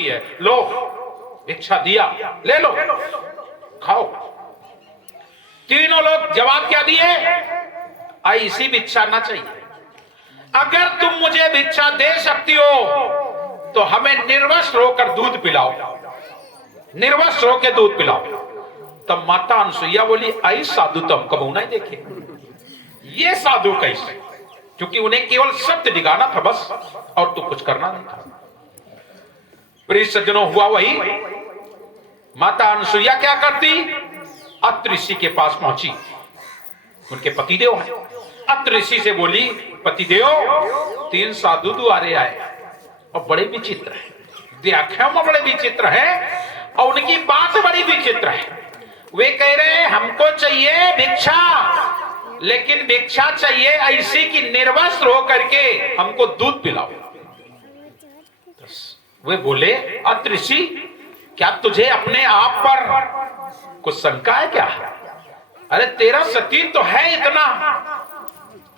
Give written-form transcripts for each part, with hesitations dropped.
मिलती है, लो भिक्षा दिया, ले लो खाओ। तीनों लोग जवाब क्या दिए? ऐसी भिक्षा ना चाहिए। अगर तुम मुझे भिक्षा दे सकती हो तो हमें निर्वस्त्र होकर दूध पिलाओ, निर्वस्त्र होकर दूध पिलाओ। तब माता अनसुईया बोली, आई साधु तो हम कबू नहीं देखे। ये साधु कैसे? क्योंकि उन्हें केवल सत्य दिखाना था बस, और तो कुछ करना नहीं था। प्रिय सज्जनों, हुआ वही। माता अनसुईया क्या करती? अत्रि ऋषि के पास पहुंची, उनके पतिदेव हैं। अत्रि ऋषि से बोली, पतिदेव 3 साधु द्वारे आए और बड़े विचित्र है, व्याख्या में बड़े विचित्र है, और उनकी बात बड़ी विचित्र है। वे कह रहे हैं हमको चाहिए भिक्षा, लेकिन भिक्षा चाहिए ऐसी कि निर्वस्त्र होकर के हमको दूध पिलाओ। वे बोले, अत्रि ऋषि क्या तुझे अपने आप पर कुछ शंका है क्या? अरे तेरा सती तो है इतना,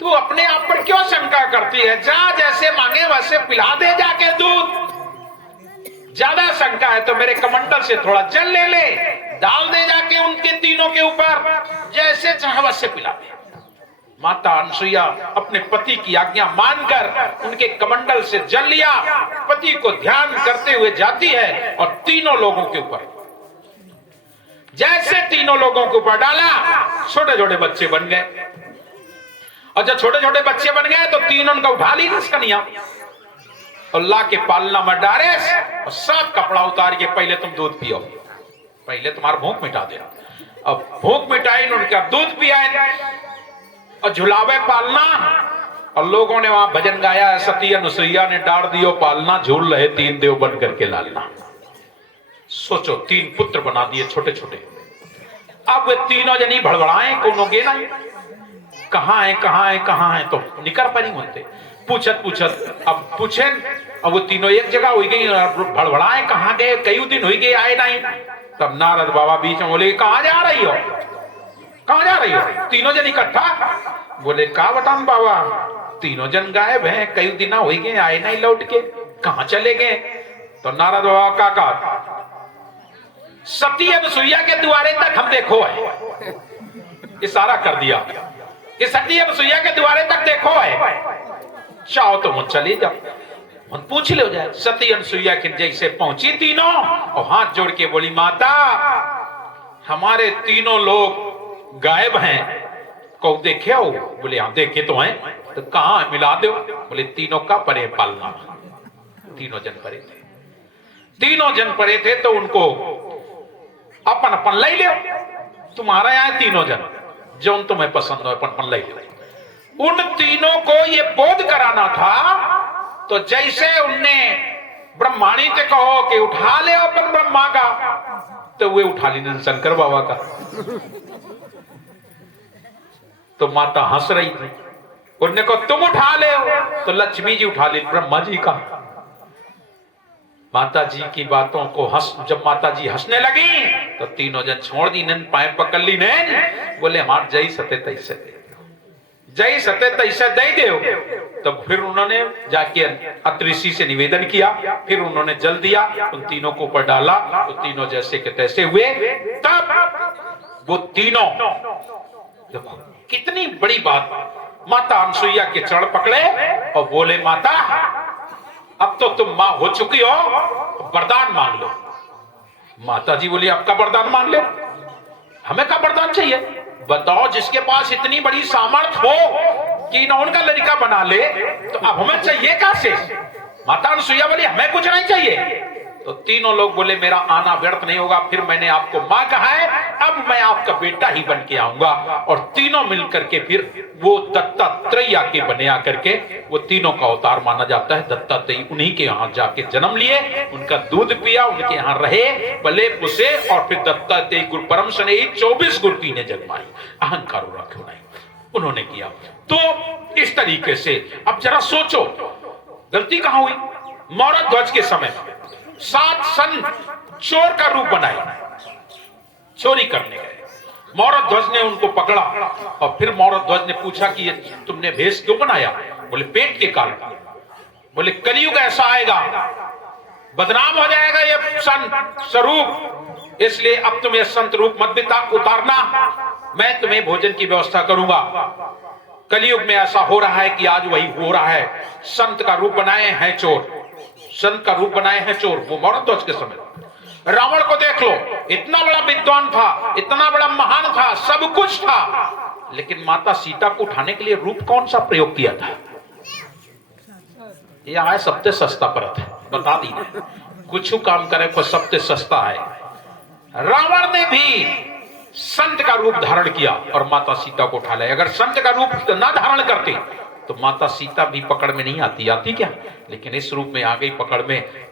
तू अपने आप पर क्यों शंका करती है? जा, जैसे मांगे वैसे पिला दे जाके दूध। ज्यादा शंका है तो मेरे कमंडल से थोड़ा जल ले ले, डाल दे जाके उनके तीनों के ऊपर, जैसे चाहे वैसे पिला दे। माता अनसुईया अपने पति की आज्ञा मानकर उनके कमंडल से जल लिया, पति को ध्यान करते हुए जाती है और तीनों लोगों के ऊपर, जैसे तीनों लोगों के ऊपर डाला, छोटे छोटे बच्चे बन गए। और जब छोटे छोटे बच्चे बन गए तो तीनों का उठा ली कनिया और ला के पालना में डारे और सब कपड़ा उतार के, पहले तुम दूध पियो, पहले तुम्हारा भूख मिटा दे। अब भूख मिटाई, उनका दूध पिया और झुलावे पालना। और लोगों ने वहां भजन गाया, सती अनुसुईया ने डार दियो पालना, झूल रहे 3 देव बन करके लालना। सोचो, 3 पुत्र बना दिए छोटे छोटे। अब वे तीनों जनी भड़बड़ाए, कोनो गे नहीं, कहां है कहां है कहां है, तो निकर पर नहीं होते। पूछत पूछत अब पूछे, अब वो तीनों एक जगह हो गई, भड़बड़ाए कहां गए, कई दिन हो गए आए नहीं। तब नारद बाबा बीच में बोले, कहां जा रही हो, कहां जा रही हो? तीनों जन इकट्ठा बोले, का बताऊं बाबा, तीनों जन गायब हैं, कई दिन हो गए आए नहीं लौट के, कहां चले गए? तो नारद बाबा का कहा, सती अनुसुईया के द्वारे तक हम देखो है, इशारा कर दिया कि सती अनुसुईया के द्वारे तक देखो है, चाहो तो मुझ चले जाओ, हम पूछ लो जाए। सती अनुसुईया के जैसे पहुंची तीनों और हाथ जोड़ के बोली, माता हमारे तीनों लोग गायब हैं, को देखे हो? बोले हाँ देखे तो हैं। तो कहां मिला दो? बोले तीनों का परे पालना। तीनों जन परे थे, तीनों जन परे थे, तो उनको अपन अपन ले लो, तुम्हारा यहाँ तीनों जन जो तुम्हें पसंद हो अपन अपन ले लो। उन तीनों को ये बोध कराना था, तो जैसे उनने ब्रह्माणी से कहो कि उठा ले अपन ब्रह्मा का, तो वे उठा ली शंकर बाबा का। तो माता हंस रही थी, उन्होंने कहा तुम उठा ले, तो लक्ष्मी जी उठा ली ब्रह्मा जी का। माता जी की बातों को जब माता जी हंसने लगी तो तीनों जन छोड़ दी, नैन पाए पकड़ ली, नैन बोले हमार जय सते तैसे दे, जय सते तैसे दे दो। तब फिर उन्होंने जाके अत्रि ऋषि से निवेदन किया, फिर उन्होंने जल दिया, उन तीनों को ऊपर डाला, तो तीनों जैसे के तैसे हुए। तब वो तीनों, देखो कितनी बड़ी बात, माता अनसुईया के चरण पकड़े और बोले, माता अब तो तुम मां हो चुकी हो, वरदान मांग लो। माता जी बोली, आपका वरदान मांग ले, हमें का वरदान चाहिए? बताओ, जिसके पास इतनी बड़ी सामर्थ हो कि न उनका लड़का बना ले, तो अब हमें चाहिए कहां से? माता अनसुईया बोली, हमें कुछ नहीं चाहिए। तो तीनों लोग बोले, मेरा आना व्यर्थ नहीं होगा, फिर मैंने आपको मां कहा है, अब मैं आपका बेटा ही बन के आऊंगा। और तीनों मिलकर के फिर वो दत्तात्रेय के बने आकर के, वो तीनों का अवतार माना जाता है। दत्तात्रेय उन्हीं के यहाँ जाके जन्म लिए, उनका दूध पिया, उनके यहाँ रहे, पले पुसे, और फिर दत्तात्रेय गुरु परम सने 24 गुरु की ने जन्माई। अहंकार रखो नहीं, उन्होंने किया। तो इस तरीके से अब जरा सोचो, गलती कहां हुई? मौर्य ध्वज के समय 7 सन चोर का रूप बनाया, चोरी करने गए। मौर्य ध्वज ने उनको पकड़ा और फिर मौर्य ध्वज ने पूछा कि ये तुमने भेष क्यों बनाया? बोले पेट के कारण। बोले कलयुग ऐसा आएगा बदनाम हो जाएगा ये संत स्वरूप। इसलिए अब तुम ये संत रूप मत उतारना, मैं तुम्हें भोजन की व्यवस्था करूंगा। कलयुग में ऐसा हो रहा है कि आज वही हो रहा है। संत का रूप बनाए हैं चोर, संत का रूप बनाए हैं चोर। वो मौरध्वज के समय रावण को देख लो, इतना बड़ा विद्वान था, इतना बड़ा महान था, सब कुछ था, लेकिन माता सीता को उठाने के लिए रूप कौन सा प्रयोग किया था? ये है सबसे सस्ता परत है, बता दी कुछ काम करे को सबसे सस्ता है। रावण ने भी संत का रूप धारण किया और माता सीता को उठा लिया। अगर संत का रूप न धारण करते तो माता सीता भी पकड़ में नहीं आती क्या? लेकिन इस रूप में आ गई,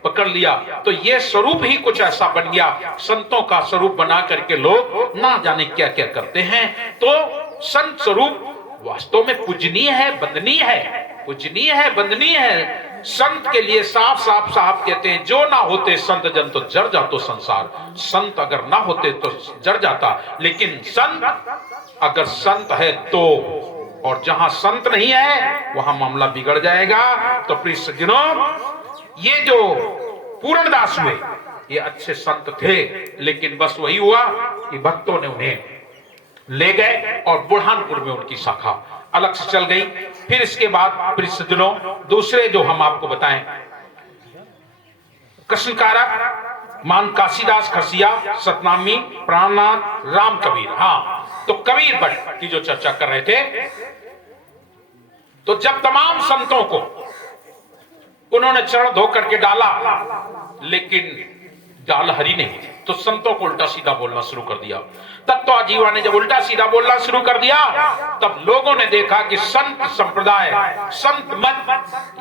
पकड़ लिया। तो ये स्वरूप ही कुछ ऐसा बन गया। संतों का स्वरूप बना करके लोग ना जाने क्या क्या करते हैं। तो संत स्वरूप वास्तव में पूजनीय है, वंदनीय है, पूजनीय है, वंदनीय है। संत के लिए साफ कहते हैं, जो ना होते संत जन तो जड़ जातो संसार। संत अगर ना होते तो जड़ जाता, लेकिन संत अगर संत है तो, और जहां संत नहीं है वहां मामला बिगड़ जाएगा। तो प्रिय सज्जनों, ये जो पूर्णदास हुए ये अच्छे संत थे, लेकिन बस वही हुआ कि भक्तों ने उन्हें ले गए और बुरहानपुर में उनकी शाखा अलग से चल गई। फिर इसके बाद प्रिय सज्जनों, दूसरे जो हम आपको बताएं, कृष्णकारक, मान काशीदास खरसिया, सतनामी, प्राणनाथ, राम कबीर। हाँ, तो कबीर भट्ट की जो चर्चा कर रहे थे, तो जब तमाम संतों को उन्होंने चरण धो करके डाला, लेकिन डाल हरी नहीं, तो संतों को उल्टा सीधा बोलना शुरू कर दिया। तत्व आजीवा ने जब उल्टा सीधा बोलना शुरू कर दिया, तब लोगों ने देखा कि संत संप्रदाय, संत मत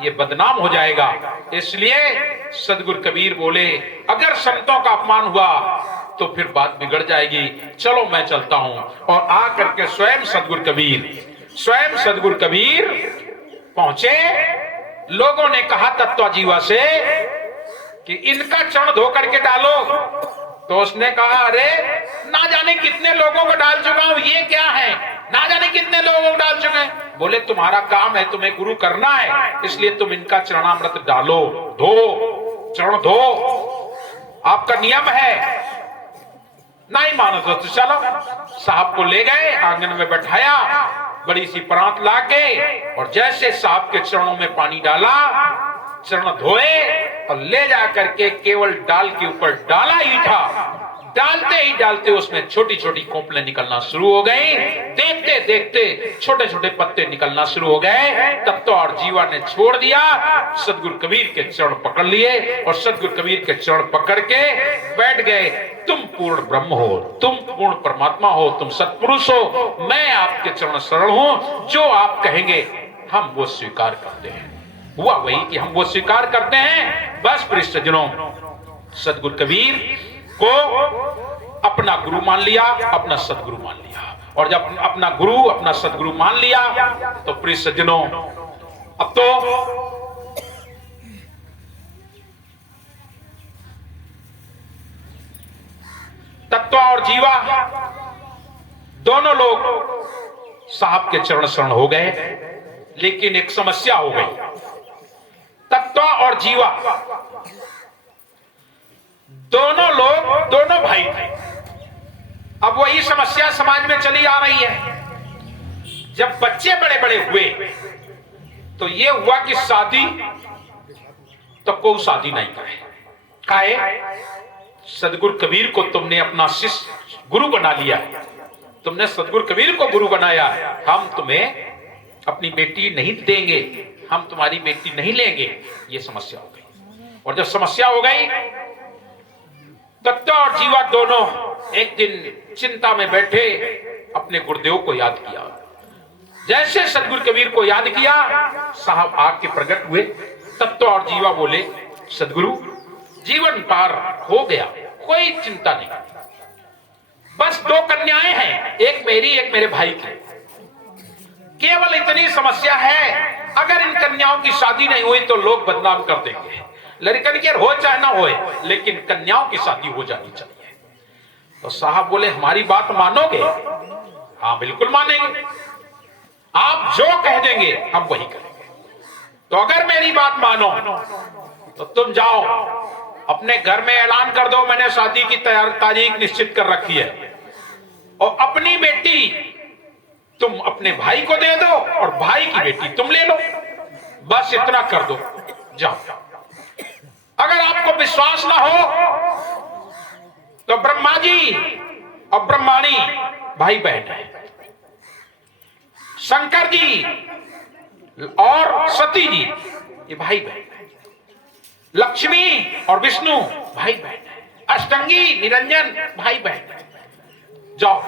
ये बदनाम हो जाएगा। इसलिए सदगुरु कबीर बोले, अगर संतों का अपमान हुआ तो फिर बात बिगड़ जाएगी, चलो मैं चलता हूं। और आ करके स्वयं सदगुरु कबीर पहुंचे। लोगों ने कहा तत्वाजीवा से कि इनका चरण धो करके डालो, तो उसने कहा, अरे ना जाने कितने लोगों को डाल चुका हूं, ये क्या है, ना जाने कितने लोगों को डाल चुके हैं। बोले तुम्हारा काम है, तुम्हें गुरु करना है, इसलिए तुम इनका चरणामृत डालो, धो, चरण धो, आपका नियम है। नहीं मानो तो चलो, साहब को ले गए, आंगन में बैठाया, बड़ी सी परात लाके, और जैसे साहब के चरणों में पानी डाला, चरण धोए और ले जा करके केवल डाल के ऊपर डाला ही था। डालते ही डालते उसमें छोटी छोटी कोंपलें निकलना शुरू हो गई। देखते देखते छोटे छोटे पत्ते निकलना शुरू हो गए। तब तो और जीवा ने छोड़ दिया, सदगुरु कबीर के चरण पकड़ लिए और सदगुरु कबीर के चरण पकड़ के बैठ गए। तुम पूर्ण ब्रह्म हो, तुम पूर्ण परमात्मा हो, तुम सत्पुरुष हो, मैं आपके चरण शरण हूं, जो आप कहेंगे हम वो स्वीकार करते हैं। हुआ वही कि हम वो स्वीकार करते हैं। बस प्रिय सज्जनों, सदगुरु कबीर को अपना गुरु मान लिया, अपना सदगुरु मान लिया। और जब अपना गुरु, अपना सदगुरु मान लिया, तो प्रिय सज्जनों, अब तो तत्व और जीवा दोनों लोग साहब के चरण शरण हो गए। लेकिन एक समस्या हो गई। तत्व और जीवा दोनों लोग, दोनों भाई थे। अब वही समस्या समाज में चली आ रही है। जब बच्चे बड़े बड़े हुए तो ये हुआ कि शादी तो कोई शादी नहीं करे। काहे? सदगुरु कबीर को तुमने अपना शिष्य गुरु बना लिया, तुमने सदगुरु कबीर को गुरु बनाया, हम तुम्हें अपनी बेटी नहीं देंगे, हम तुम्हारी बेटी नहीं लेंगे। ये समस्या हो गई। और जब समस्या हो गई, तत्व और जीवा दोनों एक दिन चिंता में बैठे अपने गुरुदेव को याद किया। जैसे सदगुरु कबीर को याद किया, साहब आके प्रकट हुए। तत्व और जीवा बोले, सदगुरु जीवन पार हो गया, कोई चिंता नहीं, बस 2 कन्याएं हैं, एक मेरी एक मेरे भाई की। केवल इतनी समस्या है, अगर इन कन्याओं की शादी नहीं हुई तो लोग बदनाम कर देंगे। लड़कन की हो चाहे ना होए, लेकिन कन्याओं की शादी हो जानी चाहिए। तो साहब बोले, हमारी बात मानोगे? हाँ बिल्कुल मानेंगे, आप जो कह देंगे हम वही करेंगे। तो अगर मेरी बात मानो तो तुम जाओ अपने घर में ऐलान कर दो मैंने शादी की तारीख निश्चित कर रखी है, और अपनी बेटी तुम अपने भाई को दे दो और भाई की बेटी तुम ले लो, बस इतना कर दो, जाओ। अगर आपको विश्वास ना हो तो ब्रह्मा जी और ब्रह्माणी भाई बहन है, शंकर जी और सती जी ये भाई बहन है, लक्ष्मी और विष्णु भाई बहन है, अष्टंगी निरंजन भाई बहन है। जाओ।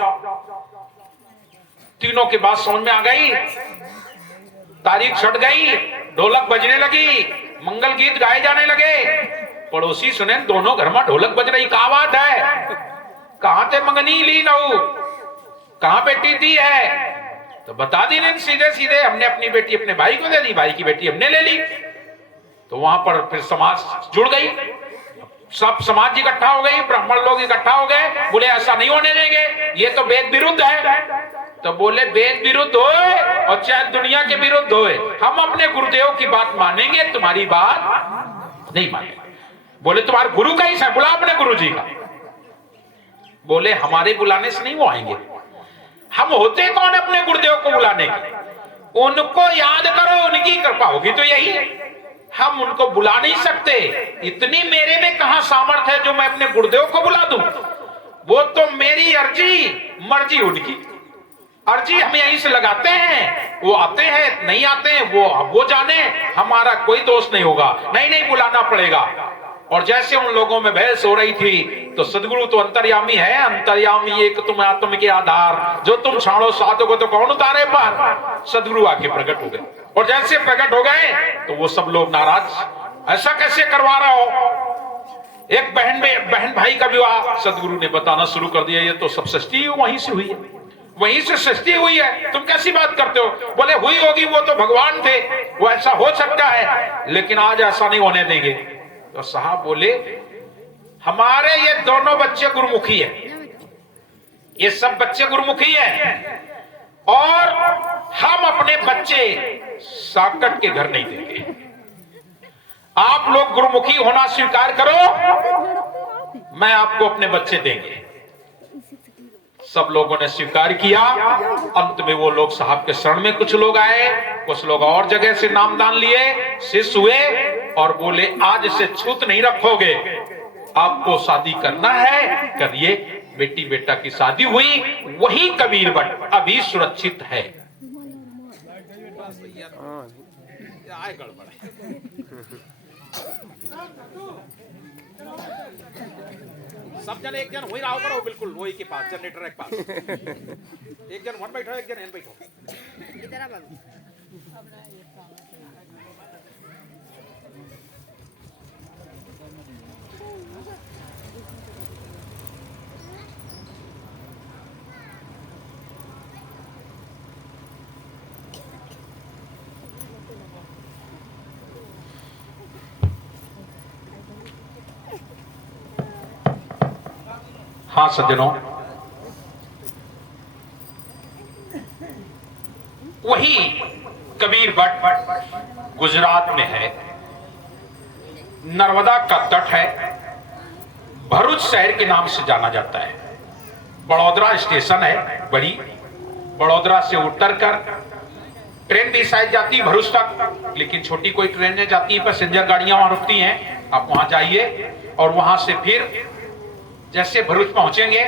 तीनों की बात समझ में आ गई, तारीख छट गई, ढोलक बजने लगी, मंगल गीत गाए जाने लगे। पड़ोसी सुने दोनों घर में ढोलक बज रही, क्या बात है, कहां थे मंगनी ली नऊ, कहां बेटी दी है? तो बता दी नहीं, सीधे सीधे हमने अपनी बेटी अपने भाई को दे दी, भाई की बेटी हमने ले ली। तो वहां पर फिर समाज जुड़ गई, सब समाज इकट्ठा हो गई, ब्राह्मण लोग इकट्ठा हो गए, बोले ऐसा नहीं होने देंगे, ये तो वेद विरुद्ध है। तो बोले वेद विरुद्ध होए और चाहे दुनिया के विरुद्ध होए, हम अपने गुरुदेव की बात मानेंगे, तुम्हारी बात नहीं मानेंगे। बोले तुम्हारे गुरु का ही है, बुला अपने गुरु जी का। बोले हमारे बुलाने से नहीं वो आएंगे, हम होते कौन अपने गुरुदेव को बुलाने के, उनको याद करो, उनकी कृपा होगी तो यही है, हम उनको बुला नहीं सकते। इतनी मेरे में कहां सामर्थ्य है जो मैं अपने गुरुदेव को बुला दूं? वो तो मेरी अर्जी मर्जी, उनकी अर्जी हम यहीं से लगाते हैं, वो आते हैं नहीं आते हैं वो जाने, हमारा कोई दोष नहीं होगा, नहीं बुलाना पड़ेगा। और जैसे उन लोगों में बहस हो रही थी तो सदगुरु तो अंतर्यामी है, अंतर्यामी एक तुम आत्म के आधार, जो तुम छाड़ो साधो को तो कौन उतारे पार। सदगुरु आके प्रकट हो गए, और जैसे प्रकट हो गए तो वो सब लोग नाराज, ऐसा कैसे करवा रहा हो? एक बहन भाई का विवाह सदगुरु ने बताना शुरू कर दिया, ये तो सब सृष्टि वहीं से हुई है, वहीं से सृष्टि हुई है, तुम कैसी बात करते हो? बोले हुई होगी, वो तो भगवान थे, वो ऐसा हो सकता है, लेकिन आज ऐसा नहीं होने देंगे। तो साहब बोले हमारे ये दोनों बच्चे गुरुमुखी है, ये सब बच्चे गुरुमुखी है, और हम अपने बच्चे साकट के घर नहीं देंगे। आप लोग गुरुमुखी होना स्वीकार करो, मैं आपको अपने बच्चे देंगे। सब लोगों ने स्वीकार किया। अंत में वो लोग साहब के शरण में कुछ लोग आए, कुछ लोग और जगह से नामदान लिए, शिष्य हुए और बोले आज से छूत नहीं रखोगे, आपको शादी करना है करिए। बेटी बेटा की शादी हुई, वही कबीर भट्ट अभी सुरक्षित है। सब जन एक जन वही रहो करो, बिल्कुल वही के पास जनरेटर के पास एक जन वन बैठो, एक जन एन बैठो। हाँ सज्जनों, वही कबीर भट्ट गुजरात में है, नर्मदा का तट है, भरूच शहर के नाम से जाना जाता है। बड़ौदरा स्टेशन है, बड़ी बड़ौदरा से उतरकर ट्रेन भी शायद जाती है भरूच तक, लेकिन छोटी कोई ट्रेनें जाती है, पैसेंजर गाड़ियां वहां रुकती हैं। आप वहां जाइए और वहां से फिर जैसे भरूच पहुंचेंगे,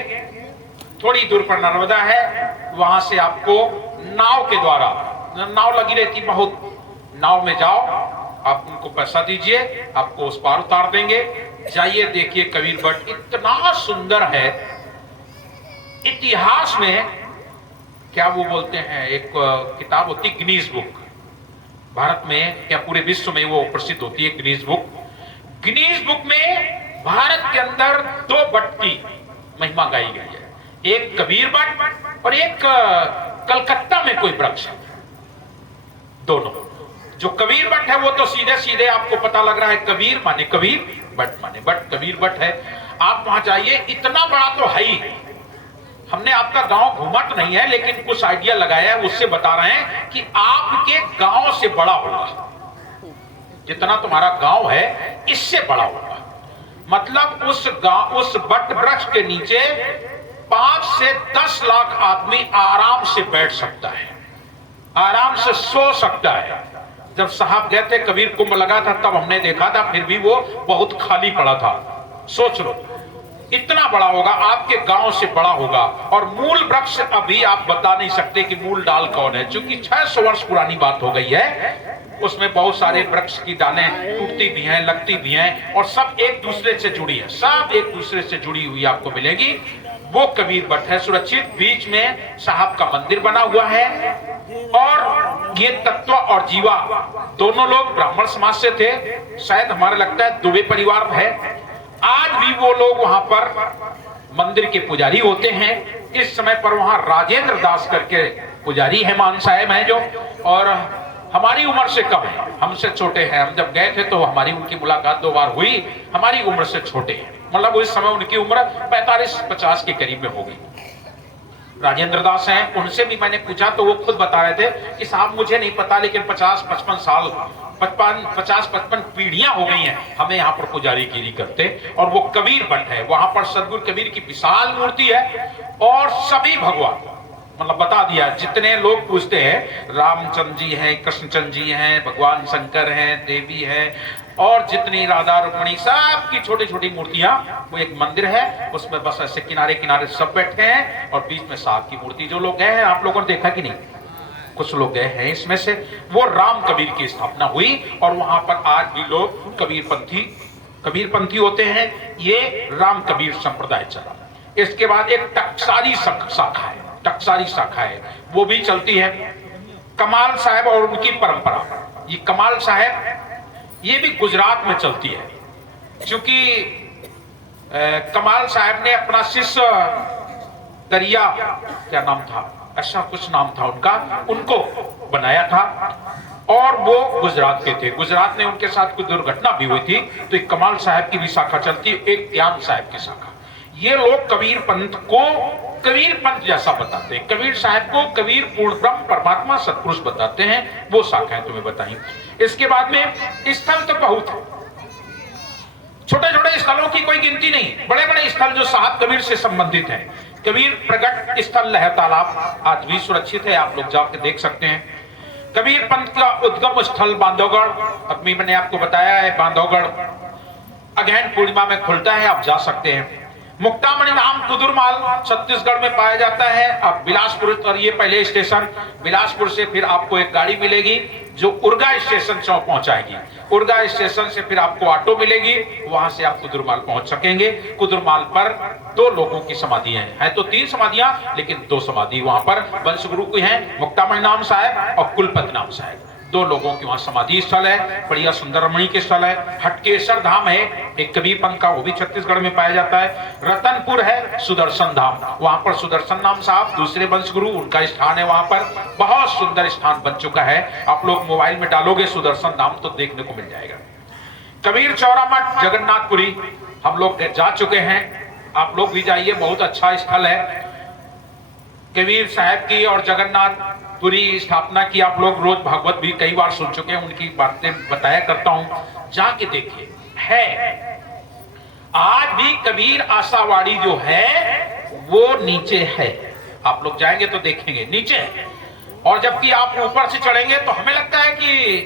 थोड़ी दूर पर नर्मदा है, वहां से आपको नाव के द्वारा, नाव लगी रहती बहुत, नाव में जाओ, आप उनको पैसा दीजिए, आपको उस पार उतार देंगे। जाइए देखिए कबीर भट्ट इतना सुंदर है। इतिहास में क्या वो बोलते हैं, एक किताब होती है गिनीज बुक, भारत में क्या पूरे विश्व में वो प्रसिद्ध होती है गिनीज बुक। गिनीज बुक में भारत के अंदर दो भट्ट की महिमा गाई गई है, एक कबीर भट्ट और एक कलकत्ता में कोई वृक्ष है। दोनों जो कबीर भट्ट है वो तो सीधे सीधे आपको पता लग रहा है, कबीर माने कबीर, भट्ट माने भट्ट, कबीर भट्ट है। आप वहां जाइए, इतना बड़ा तो है ही। हमने आपका गांव घूमा तो नहीं है, लेकिन कुछ आइडिया लगाया है, उससे बता रहे हैं कि आपके गांव से बड़ा होगा, जितना तुम्हारा गांव है इससे बड़ा होगा। मतलब उस बट वृक्ष के नीचे 5 से 10 लाख आदमी आराम से बैठ सकता है, आराम से सो सकता है। जब साहब गए थे, कबीर कुंभ लगा था, तब हमने देखा था, फिर भी वो बहुत खाली पड़ा था। सोच लो इतना बड़ा होगा, आपके गांव से बड़ा होगा। और मूल वृक्ष अभी आप बता नहीं सकते कि मूल डाल कौन है, क्योंकि 600 वर्ष पुरानी बात हो गई है। उसमें बहुत सारे वृक्ष की डालें टूटती भी हैं, लगती भी हैं, और सब एक दूसरे से जुड़ी है, सब एक दूसरे से जुड़ी हुई आपको मिलेगी। वो कबीर बट है सुरक्षित, बीच में साहब का मंदिर बना हुआ है। और ये तत्व और जीवा दोनों लोग ब्राह्मण समाज से थे, शायद हमारा लगता है दुबे परिवार है। आज भी वो लोग वहां पर मंदिर के पुजारी होते हैं। इस समय पर वहां राजेंद्र दास करके पुजारी है, मान साहब हैं जो, और हमारी उम्र से कम है, हमसे छोटे हैं। हम जब गए थे तो हमारी उनकी मुलाकात 2 बार हुई, हमारी उम्र से छोटे हैं, मतलब उस समय उनकी उम्र 45-50 के करीब में हो गई। राजेंद्र दास हैं, उनसे भी मैंने पूछा तो वो खुद बता रहे थे कि साहब मुझे नहीं पता, लेकिन 50-55 साल 50-55 पीढ़ियां हो गई हैं हमें यहाँ पर पुजारीगिरी करते। और वो कबीर बट है, वहां पर सदगुरु कबीर की विशाल मूर्ति है। और सभी भगवान, मतलब बता दिया, जितने लोग पूछते हैं, रामचंद्र जी हैं, कृष्णचंद्र जी हैं, भगवान शंकर हैं, देवी है, और जितनी राधा रुक्मणी, सब की छोटी छोटी मूर्तियां, वो एक मंदिर है, उसमें बस ऐसे किनारे किनारे सब बैठे हैं, और बीच में साहब की मूर्ति। जो लोग गए हैं, आप लोगों ने देखा कि नहीं, कुछ लोग गए हैं इसमें से, वो राम कबीर की स्थापना हुई। और वहां पर आज भी लोग कबीरपंथी होते हैं। ये राम कबीर संप्रदाय चला। इसके बाद एक टकसारी शाखा है, टकसारी शाखा है, वो भी चलती है। कमाल साहब और उनकी परंपरा, ये कमाल साहब ये भी गुजरात में चलती है, क्योंकि कमाल साहब ने अपना शिष्य दरिया, क्या नाम था, ऐसा कुछ नाम था उनका, उनको बनाया था। और वो गुजरात के थे, गुजरात में उनके साथ कोई दुर्घटना भी हुई थी, तो एक कमाल साहब की भी शाखा चलती है, एक ज्ञान साहब की शाखा। ये लोग कबीर पंथ को कबीर पंथ जैसा बताते हैं, कबीर साहब को कबीर पूर्ण ब्रह्म परमात्मा सत्पुरुष बताते हैं। वो शाखाएं तुम्हें बताई। इसके बाद में स्थल तो बहुत है, छोटे छोटे स्थलों की कोई गिनती नहीं, बड़े बड़े स्थल जो साहब कबीर से संबंधित हैं। कबीर प्रगट स्थल लहर तालाब आज भी सुरक्षित है, आप लोग जाकर देख सकते हैं। कबीर पंथ का उद्गम स्थल बांधवगढ़, अभी मैंने आपको बताया है, बांधवगढ़ अगहन पूर्णिमा में खुलता है, आप जा सकते हैं। मुक्तामणि नाम कुदुरमाल छत्तीसगढ़ में पाया जाता है। अब बिलासपुर, और ये पहले स्टेशन, बिलासपुर से फिर आपको एक गाड़ी मिलेगी जो उर्गा स्टेशन चौक पहुंचाएगी। उर्गा स्टेशन से फिर आपको ऑटो मिलेगी, वहां से आप कुदुरमाल पहुंच सकेंगे। कुदुरमाल पर 2 लोगों की समाधियां हैं तो 3 समाधियां, लेकिन 2 समाधि वहां पर वंशगुरु की हैं, मुक्तामणि नाम साहब और कुलपति नाम साहब, 2 लोगों की वहां समाधि स्थल है। बढ़िया सुंदर रमणी के स्थल है। हटकेश्वर धाम है, एक कबीर पंथ का, वो भी छत्तीसगढ़ में पाया जाता है। रतनपुर है सुदर्शन धाम, वहां पर सुदर्शन नाम साहब दूसरे वंशगुरु, उनका स्थान है, वहां पर बहुत सुंदर स्थान बन चुका है। आप लोग मोबाइल में डालोगे सुदर्शन धाम तो देखने को मिल जाएगा। कबीर चौरा मठ जगन्नाथपुरी हम लोग जा चुके हैं, आप लोग भी जाइए, बहुत अच्छा स्थल है। कबीर साहब की और जगन्नाथ पूरी स्थापना की आप लोग रोज भागवत भी कई बार सुन चुके हैं, उनकी बातें बताया करता हूं, जाके देखिए। है आज भी कबीर आशावाड़ी जो है वो नीचे है, आप लोग जाएंगे तो देखेंगे नीचे है। और जबकि आप ऊपर से चढ़ेंगे तो हमें लगता है कि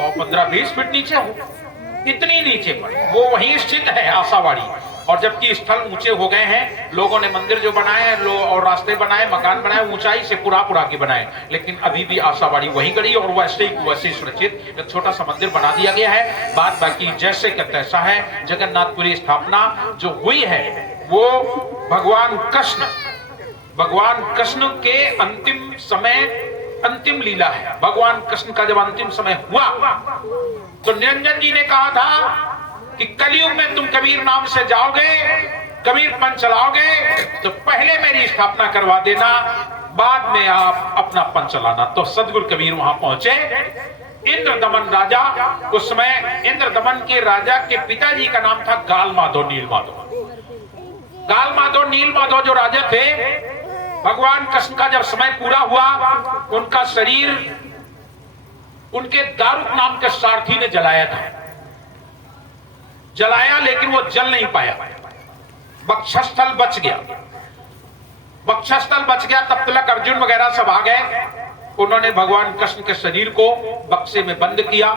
15-20 फीट नीचे हो, इतनी नीचे पर वो वहीं स्थित है आशावाड़ी। और जबकि स्थल ऊंचे हो गए हैं, लोगों ने मंदिर जो बनाए हैं और रास्ते बनाए, मकान बनाए, ऊंचाई से पुरा के बनाए, लेकिन अभी भी आशावाड़ी वहीं गड़ी और वैसे ही सुरक्षित एक छोटा सा मंदिर बना दिया गया है। बात बाकी जैसे का तैसा है। जगन्नाथपुरी स्थापना जो हुई है वो भगवान कृष्ण के अंतिम समय, अंतिम लीला है। भगवान कृष्ण का जब अंतिम समय हुआ तो निरंजन जी ने कहा था कि कलयुग में तुम कबीर नाम से जाओगे, कबीर पंथ चलाओगे, तो पहले मेरी स्थापना करवा देना, बाद में आप अपना पंथ चलाना। तो सदगुरु कबीर वहां पहुंचे। इंद्र दमन राजा, उस समय इंद्र दमन के राजा के पिताजी का नाम था गाल माधव नील माधव जो राजा थे, भगवान कृष्ण का जब समय पूरा हुआ, उनका शरीर उनके दारुक नाम के सारथी ने जलाया था। जलाया लेकिन वो जल नहीं पाया, वक्षस्थल बच गया। वक्षस्थल बच गया, तब तक अर्जुन वगैरह सब आ गए। उन्होंने भगवान कृष्ण के शरीर को बक्से में बंद किया,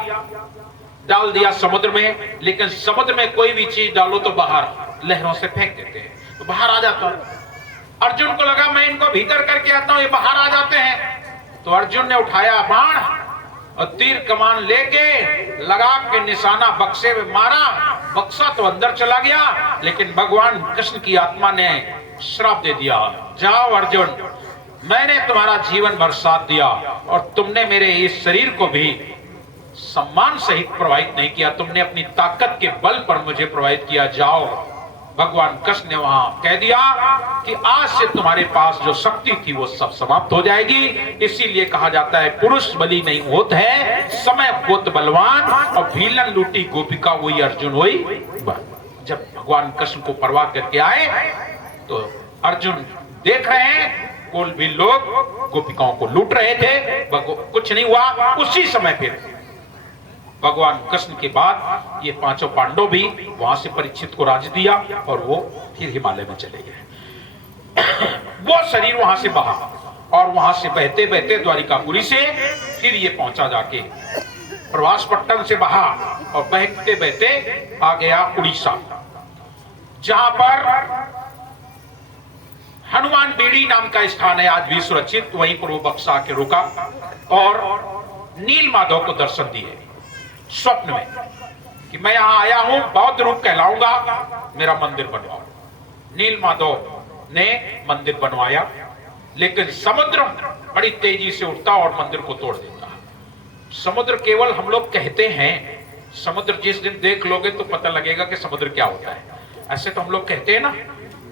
डाल दिया समुद्र में। लेकिन समुद्र में कोई भी चीज डालो तो बाहर लहरों से फेंक देते हैं, तो बाहर आ जाता है। अर्जुन को लगा मैं इनको भीतर करके आता हूं, ये बाहर आ जाते हैं। तो अर्जुन ने उठाया बाण और तीर कमान लेके लगा के निशाना बक्से में मारा। बक्सा तो अंदर चला गया, लेकिन भगवान कृष्ण की आत्मा ने श्राप दे दिया, जाओ अर्जुन, मैंने तुम्हारा जीवन भर साथ दिया और तुमने मेरे इस शरीर को भी सम्मान सहित प्रवाहित नहीं किया, तुमने अपनी ताकत के बल पर मुझे प्रवाहित किया, जाओ। भगवान कृष्ण ने वहां कह दिया कि आज से तुम्हारे पास जो शक्ति थी वो सब समाप्त हो जाएगी। इसीलिए कहा जाता है पुरुष बलि नहीं होत है, समय होत बलवान, और भीलन लूटी गोपिका वही अर्जुन वही। जब भगवान कृष्ण को परवाह करके आए तो अर्जुन देख रहे हैं कुल भी लोग गोपिकाओं को लूट रहे थे, कुछ नहीं हुआ। उसी समय फिर भगवान कृष्ण के बाद ये पांचों पांडव भी वहां से परीक्षित को राज दिया और वो फिर हिमालय में चले गए। वो शरीर वहां से बहा और वहां से बहते बहते द्वारिकापुरी से फिर ये पहुंचा जाके प्रवास पट्टन से बहा और बहते बहते आ गया उड़ीसा, जहां पर हनुमान बीड़ी नाम का स्थान है, आज भी सुरक्षित। वहीं पर वो बक्सा के रुका और नील माधव को दर्शन दिए स्वप्न में कि मैं यहां आया हूं, बौद्ध रूप कहलाऊंगा, मेरा मंदिर बनवाओ। नील माधव ने मंदिर बनवाया, लेकिन समुद्र बड़ी तेजी से उठता और मंदिर को तोड़ देता। समुद्र केवल हम लोग कहते हैं, समुद्र जिस दिन देख लोगे तो पता लगेगा कि समुद्र क्या होता है। ऐसे तो हम लोग कहते हैं ना,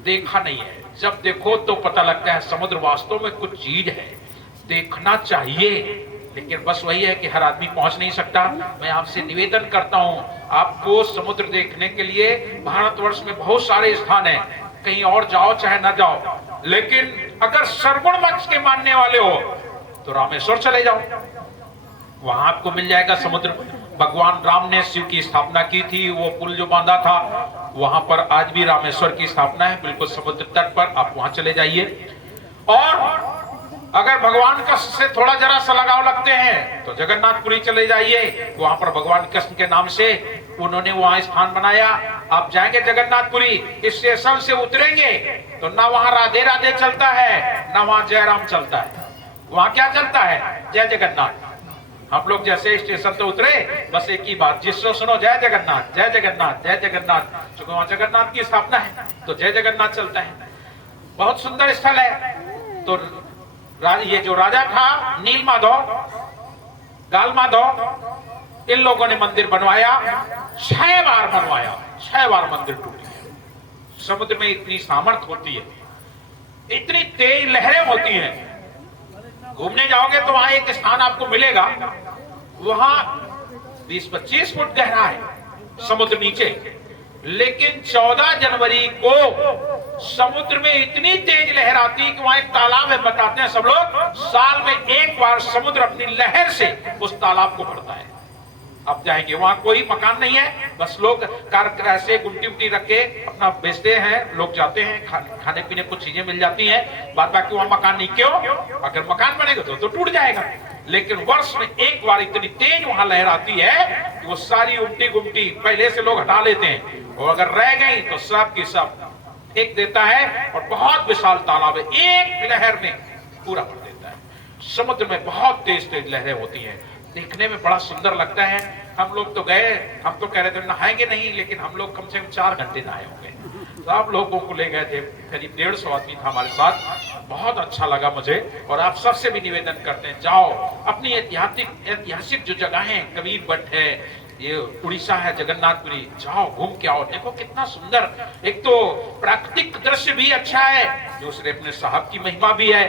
देखा नहीं है, जब देखो तो पता लगता है समुद्र वास्तव में कुछ चीज है, देखना चाहिए। लेकिन बस वही है कि हर आदमी पहुंच नहीं सकता। मैं आपसे निवेदन करता हूं, आपको समुद्र देखने के लिए भारतवर्ष में बहुत सारे स्थान हैं, कहीं और जाओ चाहे ना जाओ। लेकिन अगर सरगुण मत के मानने वाले हो तो रामेश्वर चले जाओ, वहां आपको मिल जाएगा समुद्र। भगवान राम ने शिव की स्थापना की थी, वो पुल जो बांधा था वहां पर आज भी रामेश्वर की स्थापना है, बिल्कुल समुद्र तट पर, आप वहां चले जाइए। और अगर भगवान कृष्ण से थोड़ा जरा सा लगाव लगते हैं तो जगन्नाथपुरी चले जाइए, वहां पर भगवान कृष्ण के नाम से उन्होंने वहां स्थान बनाया। आप जाएंगे जगन्नाथपुरी, स्टेशन से उतरेंगे तो ना वहां राधे राधे चलता है, ना वहां जयराम चलता है। वहां क्या चलता है? जय जगन्नाथ। हम लोग जैसे स्टेशन से उतरे बस एक ही बात, जिससे सुनो जय जगन्नाथ जय जगन्नाथ जय जगन्नाथ, क्योंकि वहां जगन्नाथ की स्थापना है तो जय जगन्नाथ चलता है। बहुत सुंदर स्थल है। तो ये जो राजा था नील माधव, गाल माधव, इन लोगों ने मंदिर बनवाया, 6 बार बनवाया, 6 बार मंदिर टूटी। समुद्र में इतनी सामर्थ्य होती है, इतनी तेज लहरें होती हैं। घूमने जाओगे तो वहां एक स्थान आपको मिलेगा, वहां 20-25 फुट गहरा है समुद्र नीचे, लेकिन 14 जनवरी को समुद्र में इतनी तेज लहर आती है कि वहां एक तालाब है, बताते हैं सब लोग, साल में एक बार समुद्र अपनी लहर से उस तालाब को भरता है। अब जाएंगे, वहां कोई मकान नहीं है, बस लोग कार ऐसे गुमटी उमटी रख के अपना बेचते हैं, लोग जाते हैं, खाने पीने कुछ चीजें मिल जाती हैं, बाद बाकी वहां मकान नहीं। क्यों? अगर मकान बनेगा तो टूट जाएगा। लेकिन वर्ष में एक बार इतनी तेज वहां लहर आती है कि वो सारी उमटी गुमटी पहले से लोग हटा लेते हैं, और अगर रह गई तो सब की सब फेंक देता है। और बहुत विशाल तालाब है, एक लहर में पूरा भर देता है। समुद्र में बहुत तेज तेज लहरें होती हैं, देखने में बड़ा सुंदर लगता है। हम लोग तो गए, हम तो कह रहे थे नहाएंगे नहीं, लेकिन हम लोग कम से कम 4 घंटे नहाए होंगे। सब लोगों को ले गए थे, करीब 150 आदमी था हमारे साथ। बहुत अच्छा लगा मुझे, और आप सबसे भी निवेदन करते हैं, जाओ अपनी ऐतिहासिक जो जगह है, कबीर बट है, ये उड़ीसा है, जगन्नाथपुरी, जाओ घूम के आओ, देखो कितना सुंदर। एक तो प्राकृतिक दृश्य भी अच्छा है, दूसरे अपने साहब की महिमा भी है,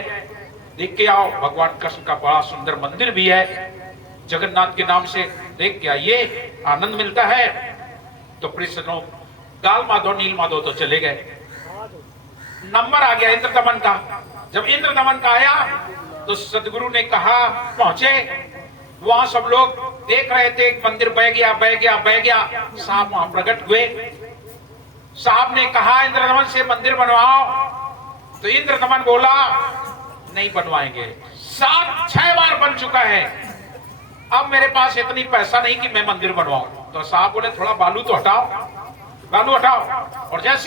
देख के आओ। भगवान कृष्ण का बड़ा सुंदर मंदिर भी है, जगन्नाथ के नाम से, देख के आइए, आनंद मिलता है। तो कृष्ण गाल माधव नील माधव तो चले गए। नंबर आ गया इंद्रदमन का। जब इंद्रदमन का आया तो सदगुरु ने कहा, पहुंचे वहां सब लोग देख रहे थे, एक मंदिर बह गया बह गया बह गया। साहब वहां प्रकट हुए। साहब ने कहा इंद्रदमन से मंदिर बनवाओ, तो इंद्रदमन बोला नहीं बनवाएंगे, 6 बार बन चुका है, अब मेरे पास इतनी पैसा नहीं कि मैं मंदिर बनवाऊं। तो साहब बोले थोड़ा बालू तो हटाओ, बालू हटाओ। और जैसे